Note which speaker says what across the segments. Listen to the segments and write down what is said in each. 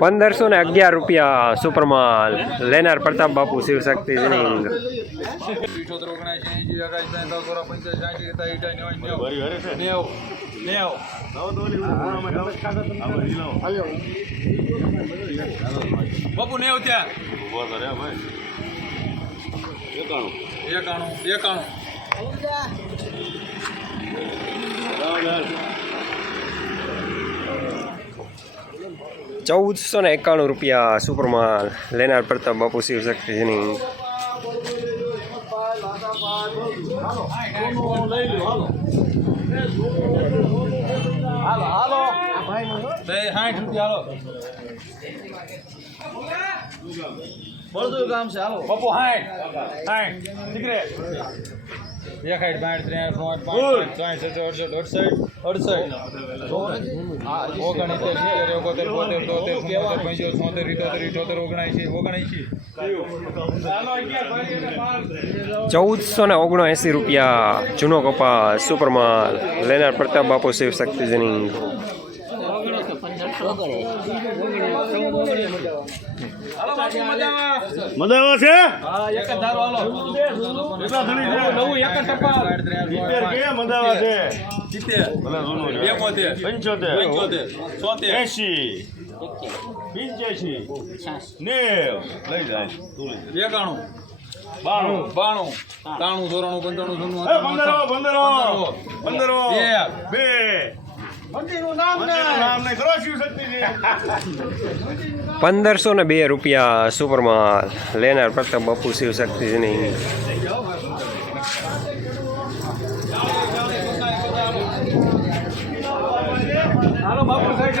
Speaker 1: પંદરસો ને અગિયાર રૂપિયા સુપરમાલ. લેનાર પ્રતાપ બાપુ શિવશક્તિ
Speaker 2: નેવું બાપુ, નેવ ત્યાં. એકાણું. એકાણું.
Speaker 1: ચૌદસો ને એકાણું રૂપિયા સુપરમાલ. લેનાર પ્રતાપ બાપુ શિવશક્તિ જનિંગ
Speaker 2: બે સાઠ કામ છે, હાલો. બાપુ સાઠ સાઠ દીકરે એક હાઈટ બાઠ ત્રણ પાંચ પાંચ ત્રણ સત્તર અડસઠ અડસઠ અડસઠ. ઓગણસિત્તેર સિત્તેર એકોતેર બોતેર તોતેર ચુમ્મોતેર પંચોતેર છોતેર ઇઠોતેર ઇઠોતેર ઓગણસી ઓગણસી
Speaker 1: ચૌદસો ને ઓગણએંસી રૂપિયા જૂનો કપાસ સુપરમાલ લેનાર પ્રતાપ બાપુ
Speaker 2: શિવ બાપુ મજામાં
Speaker 3: આવે છે? ધણી છે. પંચોતેર. એસી પંચ્યાસી. નેવ. લઈ જાય
Speaker 2: એકાણું.
Speaker 3: બાણું.
Speaker 2: બાણું. ચોરાણું પંચાણું
Speaker 3: પંદરો પંદરો પંદરો
Speaker 2: બે.
Speaker 1: પંદરસો ને બે રૂપિયા સુપરમાં લેનાર પ્રથમ બપુ
Speaker 2: હાલો બાપુ સાઈડ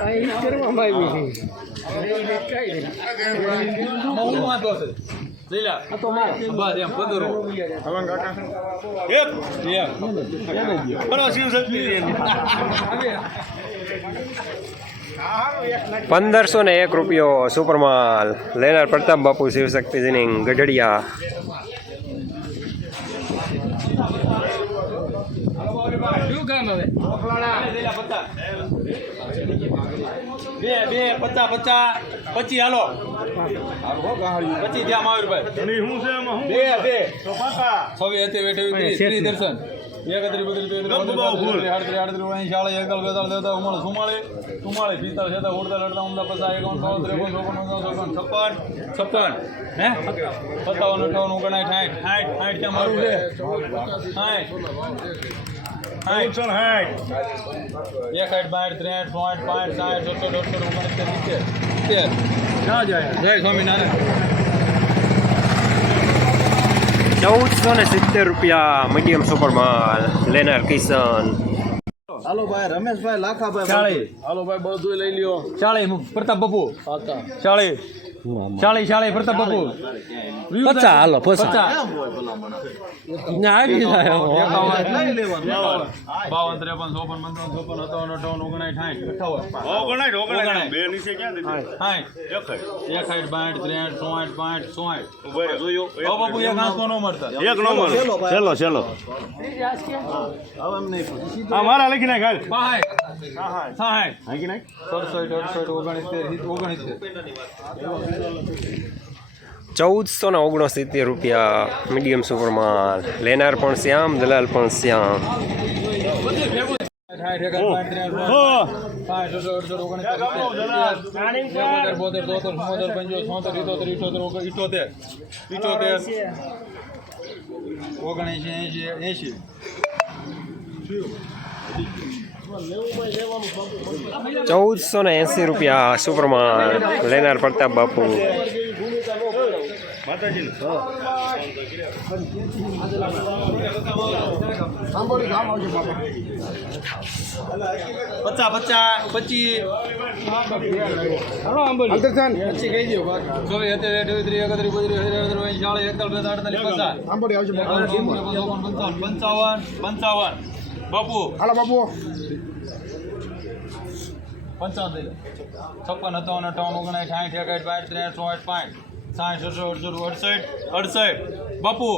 Speaker 2: પંદર
Speaker 3: એક
Speaker 1: પંદરસો ને એક રૂપિયો સુપરમાલ. લેનાર પ્રતાપ બાપુ શિવશક્તિજીની ગઢડિયા.
Speaker 2: શું કામ હવે? બે બે પચાસ પચાસ. પચી હાલો. પચી ત્યાં માવીર ભાઈ
Speaker 3: અને શું છે એમાં?
Speaker 2: બે બે. છવ્વી હતી વેઠવી ત્રીસ દર્શન. આડત્રીસ ઓગણસી શાળે એકલ બેતાળ તેતાળ ઉમળ સુમાળી પિસ્તાળ ઉડતાળ અડતાળ ઉમદા પચાસ એકાવન બાવન ત્રેપન ચોપન છપ્પન છપ્પન. છપ્પન. હે? સત્તાવન અઠાવન ઓગણાઠ સાઠ સાઠ સાઠ ત્યાં મારું છે. સાઠ. સાઠ
Speaker 3: ચૌદસો ને
Speaker 2: એક આઠ બાર ત્રેસઠ પોઈન્ટ પાંચ સાઠ સત્તર દોઢસો ઓગણસિત્તેર સિત્તેર સિત્તેર ક્યાં જાય? જય સ્વામિનારાયણ.
Speaker 1: ચૌદસો ને સિત્તેર રૂપિયા મીડિયમ સુપરમાલ લેનાર કિશન
Speaker 3: હાલો ભાઈ રમેશભાઈ લાખાભાઈ
Speaker 2: ચાળી.
Speaker 3: હાલો ભાઈ બધું લઈ લ્યો.
Speaker 2: ચાળી પ્રતાપ બાપુ. ચાળી ચાળી ચાળી ફરતા બાપુ. પચાસ હાલો પચાસ.
Speaker 3: લઈ લેવાનું
Speaker 2: બાવન ત્રેપન ચોપન પંચાવન ચોપન સત્તાવન અઠાવન ઓગણાઠ સાઠ અઠાવન.
Speaker 3: ઓગણાઠ ઓગણાઠ
Speaker 2: ઓગણાઠ.
Speaker 3: બે નીચે ક્યાં દીધી?
Speaker 2: સાઠ.
Speaker 3: એક
Speaker 2: સાઠ બાઠ ત્રેસઠ ચોસઠ પાંઠ ચોસઠ ઊભા બાપુ એક આંસકો ન મળતા.
Speaker 3: એક નંબર છેલ્લો છેલ્લો. મારા લખી નાખ હાલ.
Speaker 2: સાઠ સાઠ.
Speaker 3: હાંકી નાખ.
Speaker 2: સડસઠ અડસઠ ઓગણસિત્તેર ઓગણસિત્તેર.
Speaker 1: ચૌદસો ને ઓગણસિત્તેર રૂપિયા મીડિયમ સુપરમાલ લેનાર પણ શ્યામ, દલાલ પણ શ્યામ.
Speaker 2: ઓગણએંશી, એંશી એંશી.
Speaker 1: ચૌદસો ને એંસી રૂપિયા સુપરમાલ લેનાર પ્રતાપ બાપુ.
Speaker 2: પચાસ પચાસ પચાસ. પંચાવન પંચાવન. બાપુ. હાલો બાપુ. જાય છપ્પન સત્તાવન અઠાવન ઓગણાઠ સાઠ એકાઠ બાર ત્રેસઠ ચોસઠ પાંચ. સાઠ છસો અડસઠ અડસઠ અડસઠ. બાપુ.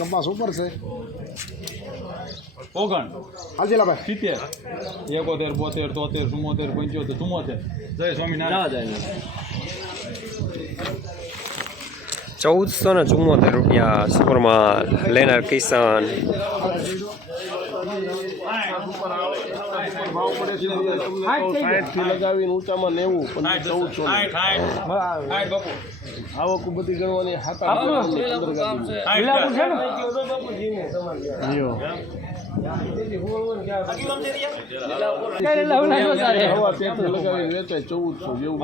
Speaker 4: કપાસ ઉપર છે.
Speaker 2: ઓગણ.
Speaker 4: હાલજીલા
Speaker 2: સિત્તેર. એકોતેર બોતેર તોતેર ચુમ્મોતેર પંચોતેર ચુમ્મોતેર જય સ્વામિનારાયણ.
Speaker 1: ચૌદસો ને ચુમ્મોતેર રૂપિયા સુપરમાં લેનાર કિસાન.
Speaker 5: લગાવીને ઊંચામાં નેવું પણ ચૌદસો આવક બધી ગણવાની હાતા તેથી લગાવીને વેચાય ચૌદસો જેવું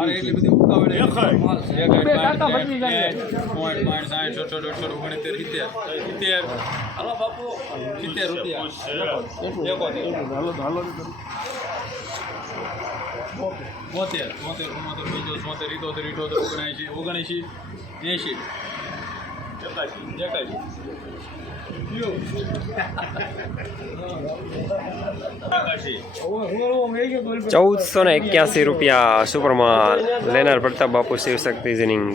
Speaker 2: બોતેર. બોતેર ચુમ્મોતેર પંચોતેર છોતેર, ઇઠોતેર ઇઠોતેર ઓગણએંશી ઓગણએંશી એંશી.
Speaker 1: ચૌદસો ને એક્યાસી રૂપિયા સુપરમાં લેનાર પ્રતાપ બાપુ શિવશક્તિ જીનિંગ